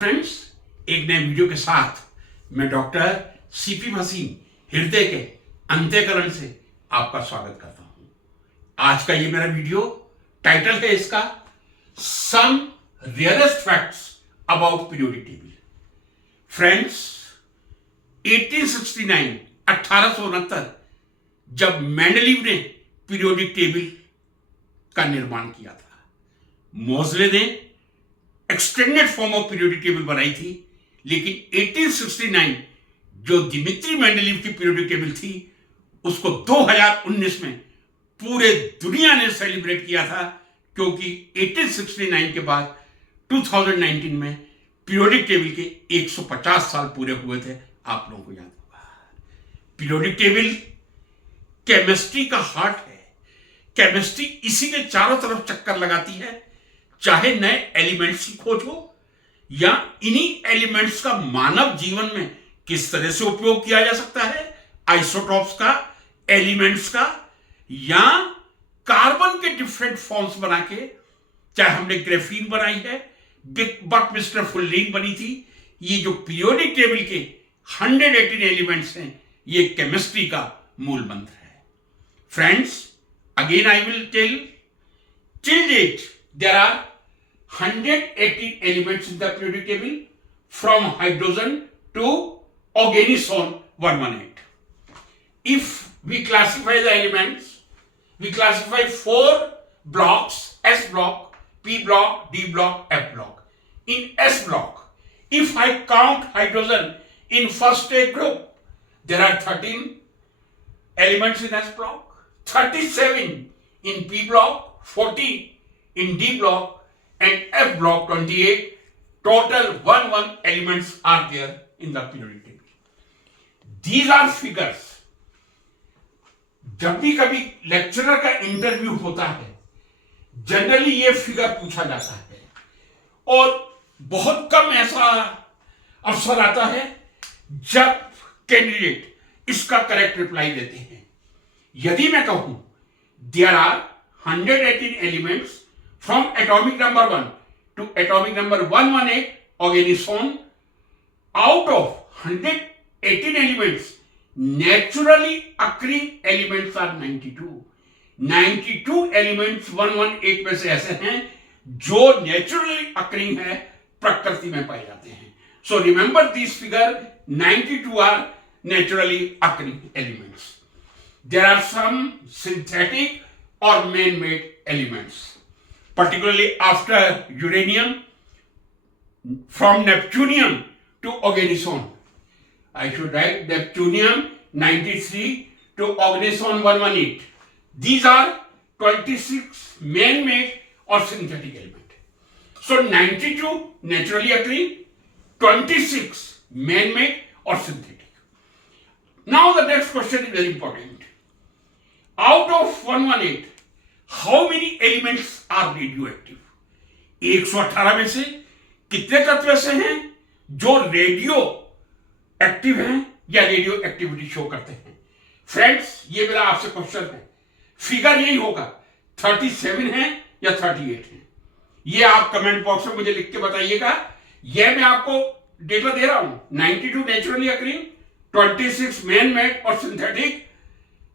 Friends, एक नए video के साथ मैं डॉक्टर सीपी भसीन हृदय के अंत्यकरण से आपका स्वागत करता हूं। आज का ये मेरा वीडियो टाइटल है इसका some rarest facts about periodic table. Friends, 1869 जब मेंडलीव ने पीरियोडिक टेबल का निर्माण किया था, मोज़ले ने extended form of periodic table बनाई थी, लेकिन 1869 जो दिमित्री मेंडलीव की पीरियोडिक टेबल थी उसको 2019 में पूरे दुनिया ने सेलिब्रेट किया था, क्योंकि 1869 के बाद 2019 में पीरियोडिक टेबल के 150 साल पूरे हुए थे। आप लोगों को याद होगा, पीरियोडिक टेबल केमिस्ट्री का हार्ट है। केमिस्ट्री इसी के चारों तरफ चक्कर लगाती है, चाहे नए एलिमेंट्स की खोज हो या इन्हीं एलिमेंट्स का मानव जीवन में किस तरह से उपयोग किया जा सकता है, आइसोटॉप्स का, एलिमेंट्स का, या कार्बन के डिफरेंट फॉर्म्स बना के, चाहे हमने ग्रेफीन बनाई है, बकमिस्टर फुल्लीन बनी थी। ये जो पीरियोडिक टेबल के 118 एलिमेंट्स हैं, ये केमिस्ट्री का मूल मंत्र है। Friends, again I will tell, till date there are 118 elements in the periodic table, from hydrogen to oganesson 118. If we classify the elements, we classify 4 blocks: S block, P block, D block, F block. In S block, if I count hydrogen in first A group, there are 13 elements in S block, 37 in P block, 40 in D block, and F block 28. Total 11 elements are there in the periodic table. These are figures. जब भी कभी lecturer का interview होता है, generally ये figure पूछा जाता है, और बहुत कम ऐसा अवसर आता है जब कैंडिडेट इसका करेक्ट रिप्लाई देते हैं। यदि मैं कहूं there are 118 elements from atomic number 1 to atomic number 118 oganesson, out of 118 elements, naturally occurring elements are 92. 92 elements 118 में से ऐसे हैं जो नेचुरली अकरिंग है, प्रकृति में पाए जाते हैं। So remember this figure, 92 are naturally occurring elements. There are some synthetic or man-made elements, particularly after uranium, from neptunium to oganesson. I should write neptunium 93 to oganesson 118. These are 26 man-made or synthetic elements. So 92 naturally occurring, 26 man-made or synthetic. Now the next question is very important. Out of 118, how many elements are radioactive? 118 में से कितने तत्व ऐसे हैं जो radio active हैं या radio activity show करते हैं? फ्रेंड्स, ये मेरा आपसे क्वेश्चन है। फिगर यही होगा, 37 है या 38 है? ये आप कमेंट बॉक्स में मुझे लिख के बताइएगा। ये मैं आपको डेटा दे रहा हूं, 92 नेचुरली अकरिंग, 26 मैन मेड और सिंथेटिक,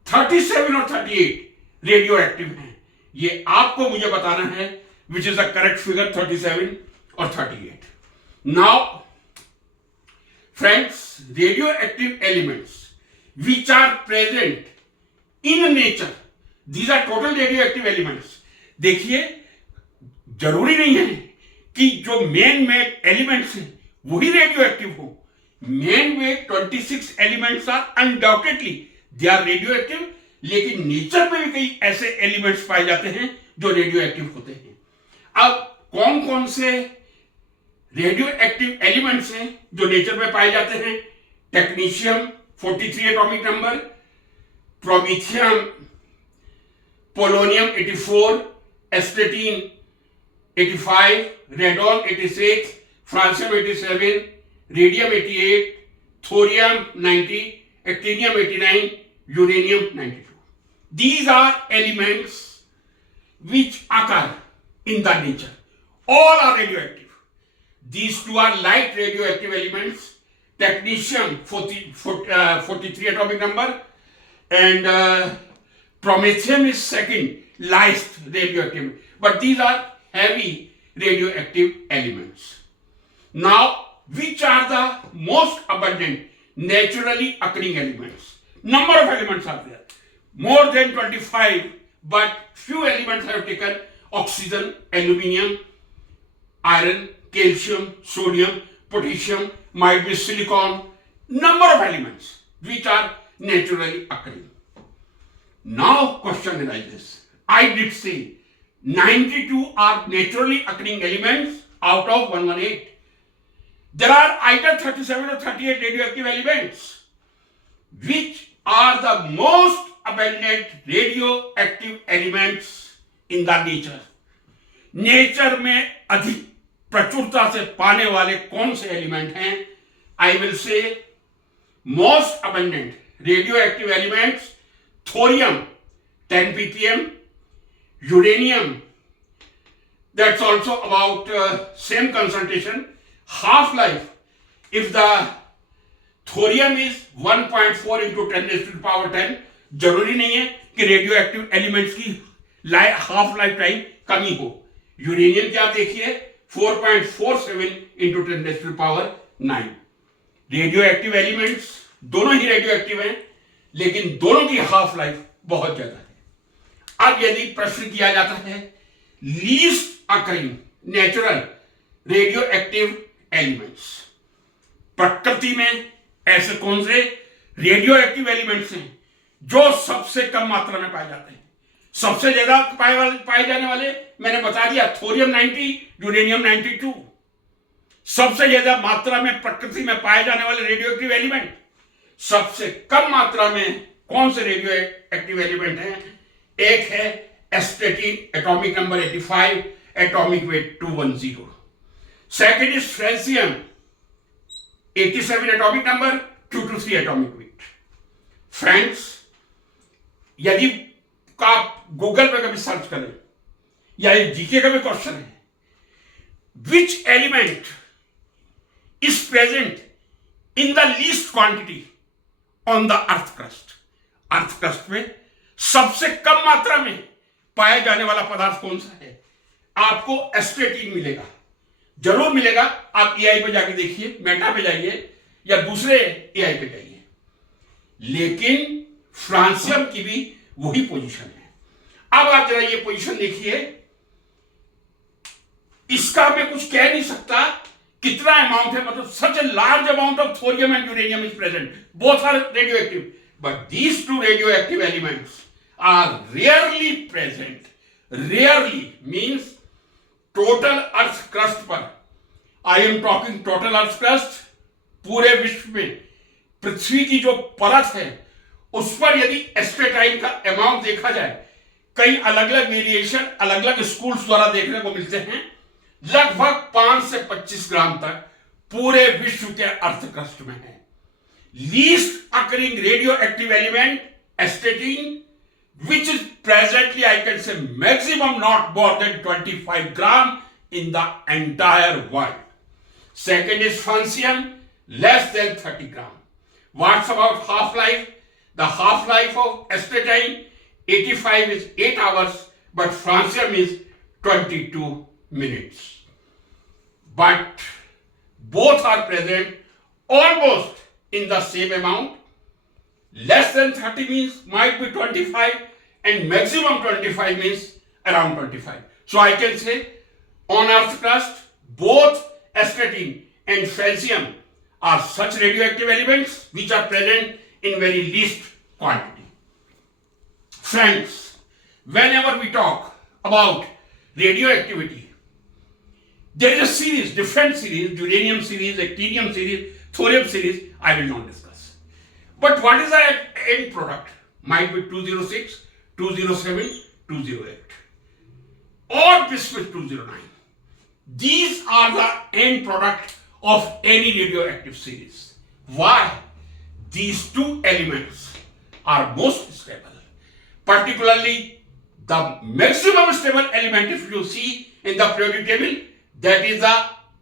37 और 38 रेडियो एक्टिव हैं। ये आपको मुझे बताना है which is the correct figure, 37 और 38. Now friends, radioactive elements which are present in nature, these are total radioactive elements. देखिए, जरूरी नहीं है कि जो मेन मेड एलिमेंट्स हैं वही रेडियो एक्टिव हो. Man made 26 elements are undoubtedly they are radioactive, लेकिन नेचर में भी कई ऐसे एलिमेंट्स पाए जाते हैं जो रेडियो एक्टिव होते हैं. अब कौन कौन से रेडियो एक्टिव एलिमेंट्स हैं जो नेचर में पाए जाते हैं? Technetium 43 atomic number, promethium, polonium 84, एस्टेटीन 85, radon 86, francium 87, radium 88, thorium 90, actinium 89, uranium 92. These are elements which occur in the nature. All are radioactive. These two are light radioactive elements. Technetium 43 atomic number, and promethium is second lightest radioactive. But these are heavy radioactive elements. Now, which are the most abundant naturally occurring elements? Number of elements are there, more than 25, but few elements have taken oxygen, aluminium, iron, calcium, sodium, potassium, might be silicon, number of elements which are naturally occurring. Now question arises, I did say 92 are naturally occurring elements out of 118. There are either 37 or 38 radioactive elements. Which are the most abundant radioactive elements in the nature? Nature में अधिक प्रचुरता से पाने वाले कौन से element हैं? I will say most abundant radioactive elements, thorium 10 ppm, uranium that's also about same concentration. Half life, if the thorium is 1.4 into 10 raised to the power 10, जरूरी नहीं है कि रेडियो एक्टिव एलिमेंट्स की हाफ लाइफ टाइम कमी हो. Uranium क्या देखिए 4.47 into 10 raised to the power 9. Radio active elements दोनों ही रेडियो एक्टिव हैं, लेकिन दोनों की हाफ लाइफ बहुत ज्यादा है. अब यदि प्रश्न किया जाता है least occurring natural radio active elements, प्रकृति में ऐसे कौन से रेडियो एक्टिव एलिमेंट्स हैं जो सबसे कम मात्रा में पाए जाते हैं? सबसे ज्यादा पाए जाने वाले मैंने बता दिया, थोरियम 90, यूरेनियम 92. सबसे ज्यादा मात्रा में प्रकृति में पाए जाने वाले रेडियो एक्टिव एलिमेंट, सबसे कम मात्रा में कौन से रेडियो एक्टिव एलिमेंट हैं? एक है एस्टेटिन, atomic number 85, atomic weight 210. Second is francium 87 atomic number, 223 atomic weight. Friends, यदि आप गूगल पे कभी सर्च करें या जीके का भी क्वेश्चन है, which element is present in the least quantity on the earth crust? Earth crust में सबसे कम मात्रा में पाया जाने वाला पदार्थ कौन सा है? आपको एस्टेटिन मिलेगा, जरूर मिलेगा. आप एआई पे जाके देखिए, मेटा पे जाइए या दूसरे एआई पे जाइए. लेकिन फ्रांसियम की भी वही पोजीशन है. अब आप जरा ये पोजीशन देखिए, इसका मैं कुछ कह नहीं सकता कितना अमाउंट है, मतलब such a large amount of thorium and uranium is present, both are radioactive, but these two radioactive elements are rarely present. Rarely means total earth crust पर, I am talking total earth crust, पूरे विश्व में पृथ्वी की जो परत है उस पर यदि एस्टेटाइन का अमाउंट देखा जाए, कई अलग अलग वेरिएशन अलग अलग स्कूल्स द्वारा देखने को मिलते हैं, लगभग 5 से 25 ग्राम तक पूरे विश्व के अर्थ क्रस्ट में है. Least occurring radio active element एस्टेटिन, which is presently I can say maximum not more than 25 gram in the entire world. Second is francium, less than 30 gram. What's about half-life? The half-life of astatine 85 is 8 hours, but francium is 22 minutes. But both are present almost in the same amount. Less than 30 means might be 25, and maximum 25 means around 25. So I can say on Earth's crust, both astatine and francium are such radioactive elements which are present in very least quantity. Friends, whenever we talk about radioactivity, there is a series, different series, uranium series, actinium series, thorium series, I will not discuss. But what is the end product? Might be 206, 207, 208, or bismuth 209. These are the end product of any radioactive series. Why? These two elements are most stable. Particularly the maximum stable element, if you see in the periodic table, that is the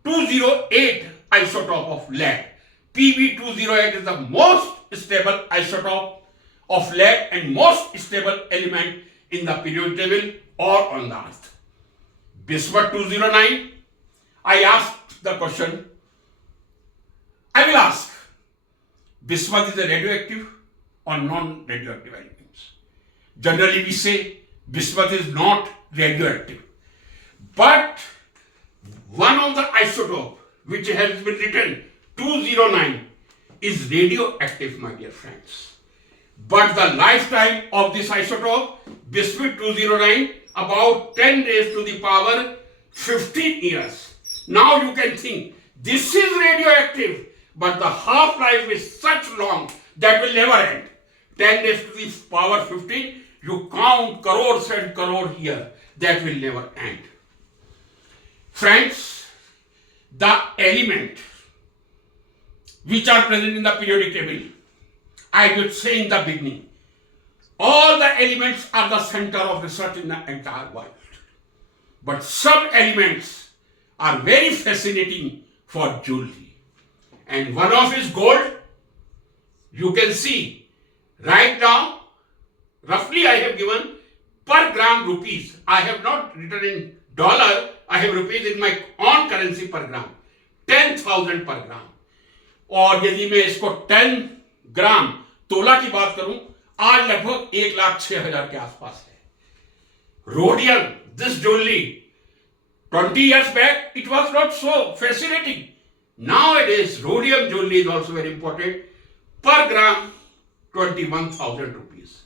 208 isotope of lead. Pb208 is the most stable isotope of lead and most stable element in the periodic table or on the earth. Bismuth 209, I asked the question, I will ask, bismuth is a radioactive or non-radioactive elements? Generally we say bismuth is not radioactive. But one of the isotope which has been written 209 is radioactive, my dear friends. But the lifetime of this isotope, bismuth 209, about 10 raised to the power 15 years. Now you can think, this is radioactive, but the half-life is such long that will never end. 10 raised to the power 15, you count crores and crores here, that will never end. Friends, the element which are present in the periodic table, I would say in the beginning, all the elements are the center of research in the entire world. But some elements are very fascinating for jewelry. And one of is gold. You can see right now, roughly I have given per gram rupees. I have not written in dollar, I have rupees in my own currency per gram. 10,000 per gram. और यदि मैं इसको 10 ग्राम तोला की बात करूं, आज लगभग 1,06,000 के आसपास है. Rhodium, this jewelry, 20 years back, it was not so fascinating. Nowadays, rhodium jewelry is also very important. Per gram, 21,000 rupees.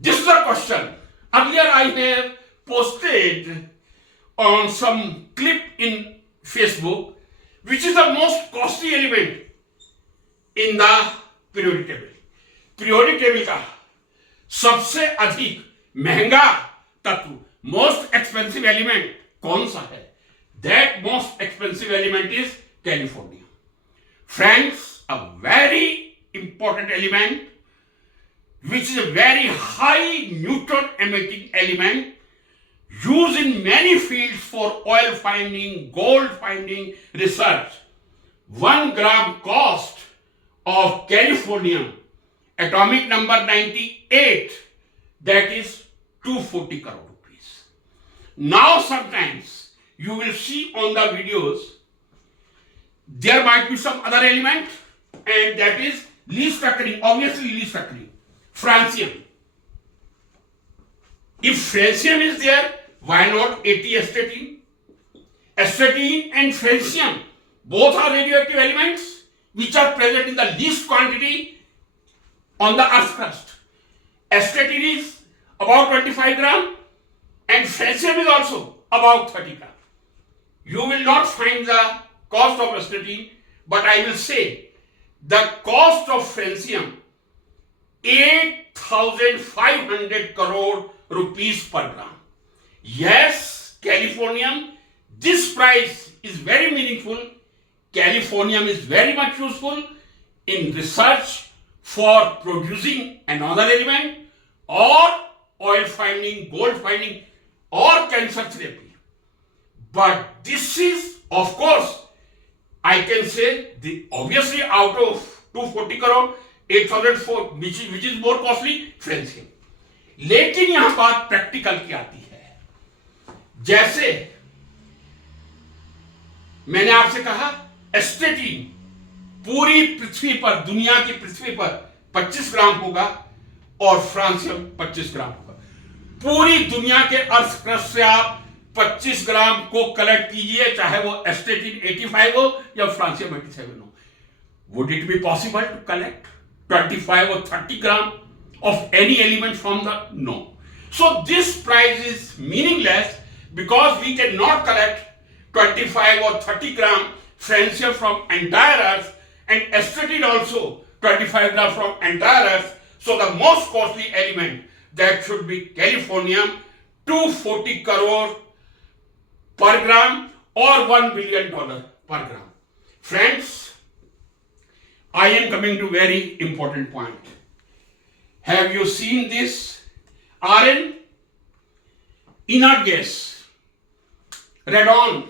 This is a question. Earlier, I have posted on some clip in Facebook, which is the most costly element in the periodic table. Periodic table का सबसे अधिक महंगा तत्व, most expensive element कौन सा है? That most expensive element is California. Friends, a very important element, which is a very high neutron emitting element, used in many fields for oil finding, gold finding research. 1 gram cost of Californium, atomic number 98, that is 240 crore rupees. Now sometimes you will see on the videos, there might be some other element, and that is least occurring, obviously least occurring, francium. If francium is there, why not astatine? Astatine and francium, both are radioactive elements which are present in the least quantity on the Earth's crust. Astatine is about 25 gram and francium is also about 30 gram. You will not find the cost of astatine, but I will say the cost of francium, 8,500 crore rupees per gram. Yes, Californium, this price is very meaningful. Californium is very much useful in research for producing another element or oil finding, gold finding or cancer therapy. But this is, of course, I can say, obviously out of 240 crore, 8,004, which is more costly, francium. लेकिन यहां बात practical की आती है. जैसे मैंने आपसे कहा, एस्टेटीन पूरी पृथ्वी पर, दुनिया की पृथ्वी पर 25 ग्राम होगा और फ्रांसियम 25 ग्राम होगा. पूरी दुनिया के अर्थ क्रस्ट से आप 25 ग्राम को कलेक्ट कीजिए, चाहे वो एस्टेटीन 85 हो या फ्रांसियम 87 हो. Would it be possible to collect 25 or 30 gram of any element from the? No. So this price is meaningless because we cannot collect 25 or 30 gram francium from entire Earth and astatine also 25 gram from entire Earth. So the most costly element, that should be Californium, 240 crore per gram or $1 billion per gram. Friends, I am coming to very important point. Have you seen this Rn? Inert gas, radon,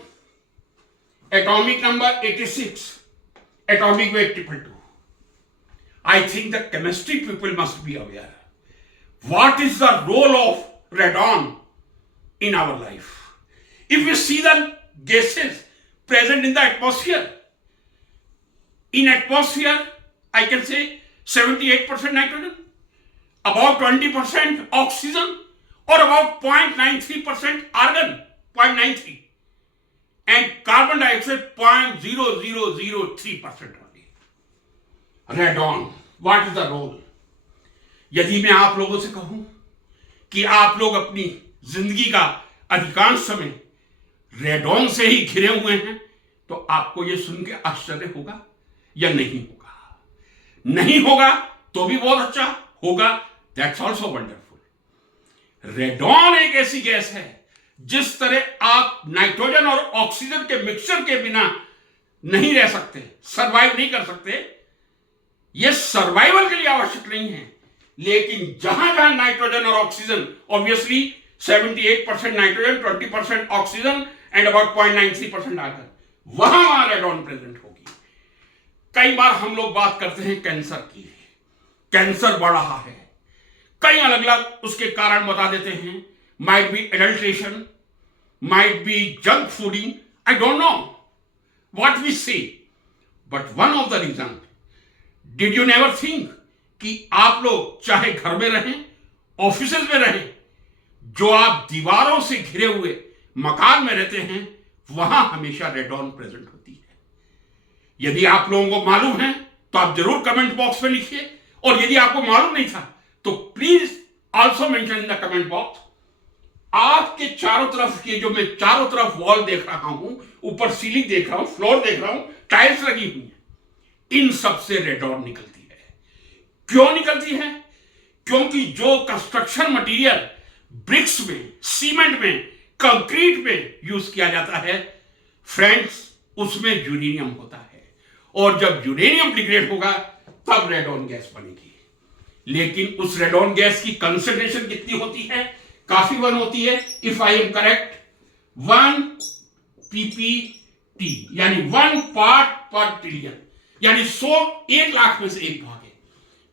atomic number 86, atomic weight 222. I think the chemistry people must be aware. What is the role of radon in our life? If we see the gases present in the atmosphere, in atmosphere, I can say 78% nitrogen, about 20% oxygen, or about 0.93% argon, 0.93, and carbon dioxide 0.0003% only. Radon, what is the role? यदि मैं आप लोगों से कहूं कि आप लोग अपनी जिंदगी का अधिकांश समय रेडॉन से ही घिरे हुए हैं, तो आपको यह सुन के आश्चर्य होगा या नहीं होगा? नहीं होगा तो भी बहुत अच्छा, होगा दैट्स ऑल्सो वंडरफुल। रेडॉन एक ऐसी गैस है जिस तरह आप नाइट्रोजन और ऑक्सीजन के मिक्सचर के बिना नहीं रह सकते, सरवाइव नहीं कर सकते। यह सर्वाइवल के लिए आवश्यक नहीं है, लेकिन जहां जहां नाइट्रोजन और oxygen, obviously 78% nitrogen, 20% oxygen and about 0.93% argon, वहां रेडॉन प्रेजेंट होगी। कई बार हम लोग बात करते हैं कैंसर की, कैंसर बढ़ रहा है, कई अलग अलग उसके कारण बता देते हैं। Might be adulteration, might be junk fooding, I don't know what we say, but one of the reason, did you never think कि आप लोग चाहे घर में रहें, ऑफिस में रहें, जो आप दीवारों से घिरे हुए मकान में रहते हैं, वहां हमेशा रेडॉन प्रेजेंट होती है। यदि आप लोगों को मालूम है तो आप जरूर कमेंट बॉक्स में लिखिए, और यदि आपको मालूम नहीं था तो please also mention in the comment box. आपके चारों तरफ, ये जो मैं चारों तरफ वॉल देख रहा हूं, ऊपर सीलिंग देख रहा हूं, फ्लोर देख रहा हूं, टाइल्स लगी हुई हैं, इन सब से रेडॉन निकलती है। क्यों निकलती है? क्योंकि जो कंस्ट्रक्शन मटेरियल ब्रिक्स में, सीमेंट में, कंक्रीट में यूज किया जाता है फ्रेंड्स, उसमें यूरेनियम होता है, और जब यूरेनियम डिग्रेड होगा तब रेडॉन गैस बनेगी। लेकिन उस रेडॉन गैस की कंसंट्रेशन कितनी होती है? काफी वन होती है। If I am correct, 1 ppT, यानी 1 पार्ट पर ट्रिलियन, यानी 1 लाख में से एक भाग है।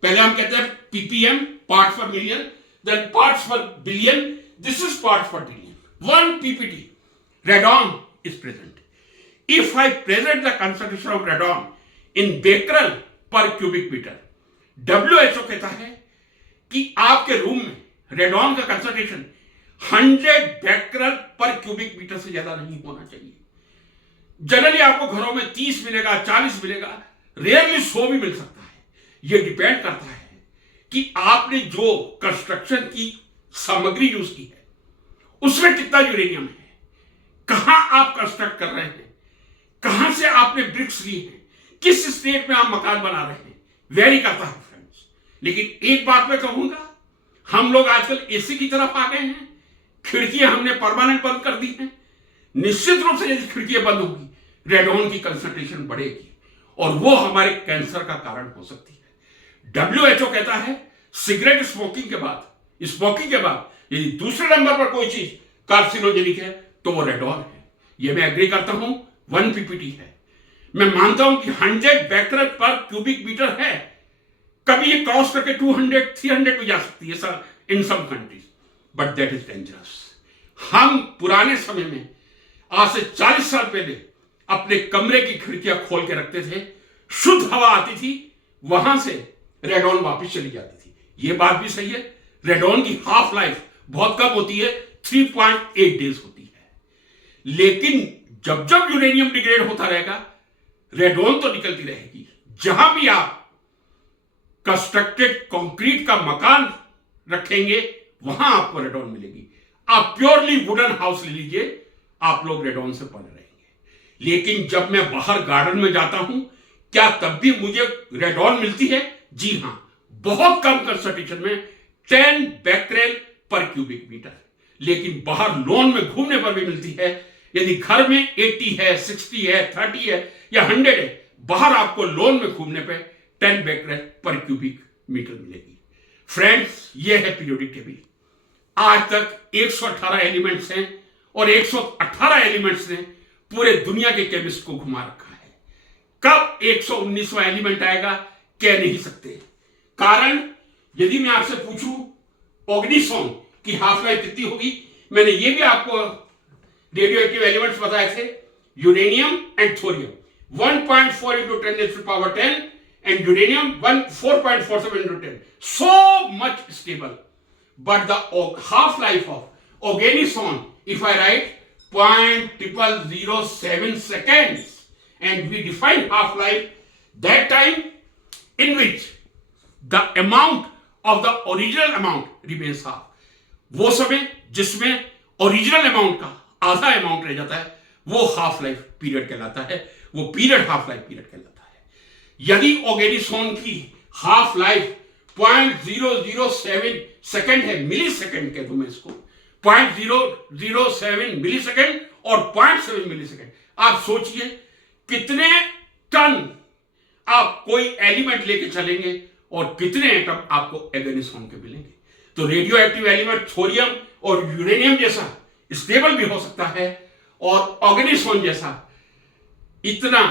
पहले हम कहते हैं ppm, parts per million, then parts per billion, this is parts per trillion. 1 ppt radon is present. If I present the concentration of radon in becquerel per cubic meter, WHO कहता है कि आपके रूम में radon का concentration 100 becquerel पर cubic metre से ज्यादा नहीं होना चाहिए। जनरली आपको घरों में 30 मिलेगा, 40 मिलेगा, रेयरली 100 भी मिल सकता है। यह डिपेंड करता है कि आपने जो कंस्ट्रक्शन की सामग्री यूज की है उसमें कितना यूरेनियम है, कहां आप कंस्ट्रक्ट कर रहे हैं, कहां से आपने ब्रिक्स ली हैं, किस स्टेट में आप मकान बना रहे हैं, वेरी करता है फ्रेंड्स। लेकिन एक बात मैं कहूंगा, हम लोग आजकल एसी की तरफ आ गए हैं, खिड़कियां हमने परमानेंट बंद कर दी हैं। निश्चित रूप से यदि खिड़कियां बंद होगी, रेडॉन की कंसंट्रेशन बढ़ेगी और वो हमारे कैंसर का कारण हो सकती है। WHO कहता है सिगरेट स्मोकिंग के बाद यदि दूसरे नंबर पर कोई चीज कार्सिनोजेनिक है तो वो रेडॉन है। ये मैं एग्री करता हूं, 1 ppt है। मैं मानता हूं कि 100 becquerel पर क्यूबिक मीटर है, कभी ये क्रॉस करके 200, 300 भी जा सकती है sir in some countries, but that is dangerous. हम पुराने समय में आज से 40 साल पहले अपने कमरे की खिड़कियां खोल के रखते थे, शुद्ध हवा आती थी, वहां से रेडॉन वापस चली जाती थी। यह बात भी सही है, रेडॉन की हाफ लाइफ बहुत कम होती है, 3.8 डेज होती है। लेकिन जब जब यूरेनियम डिग्रेड होता रहेगा, रेडॉन तो निकलती रहेगी। जहां भी आप कंस्ट्रक्टेड कंक्रीट का मकान रखेंगे वहां आपको रेडॉन मिलेगी। आप प्योरली वुडन हाउस ले लीजिए, आप लोग रेडॉन से पड़े रहेंगे। लेकिन जब मैं बाहर गार्डन में जाता हूं, क्या तब भी मुझे रेडॉन मिलती है? जी हां, बहुत कम कंसंट्रेशन में, 10 becquerel पर क्यूबिक मीटर। लेकिन बाहर लॉन में घूमने पर भी मिलती है। यदि घर में 80 है, 60 है, 30 है या 100 है, बाहर आपको लॉन में घूमने पे 10 becquerel पर क्यूबिक मीटर मिलेगी। फ्रेंड्स, ये है पीरियोडिक टेबल। आज तक 118 एलिमेंट्स हैं और 118 एलिमेंट्स ने पूरे दुनिया के केमिस्ट को घुमा रखा है। कब 119वां एलिमेंट आएगा कह नहीं सकते। कारण यदि मैं आपसे पूछूं ऑर्गेनिसोन की हाफ लाइफ कितनी होगी, मैंने ये भी आपको रेडियो एक्टिव एलिमेंट्स बताए थे, uranium and thorium 1.4 into 10 raised to power 10 and uranium 4.47 into 10, so much stable. But the half life of organoson, if I write 0.0007 seconds, and we define half life that time in which the amount of the original amount remains half, वो समय जिसमें original amount का आधा amount रह जाता है वो half life period कहलाता है, वो पीरियड हाफ लाइफ पीरियड कहलाता है। यदि ऑर्गेनिसोन की हाफ लाइफ 0.007 सेकंड है, मिली सेकंड कह दूं मैं इसको, 0.007 मिली सेकंड और 0.7 मिली सेकंड, आप सोचिए कितने टन आप कोई एलिमेंट लेके चलेंगे और कितने एटम आपको ऑर्गेनिसोन के मिलेंगे। तो रेडियो एक्टिव एलिमेंट थोरियम और यूरेनियम जैसा स्टेबल भी हो सकता है और ऑर्गेनिसोन जैसा इतना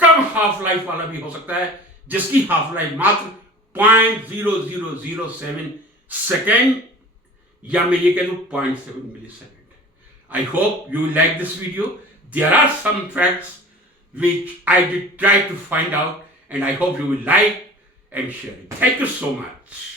कम हाफ लाइफ वाला भी हो सकता है जिसकी हाफ लाइफ मात्र 0.0007 सेकेंड या मैं ये कह दूं 0.7 millisecond. I hope you will like this video. There are some facts which I did try to find out, and I hope you will like and share it. Thank you so much.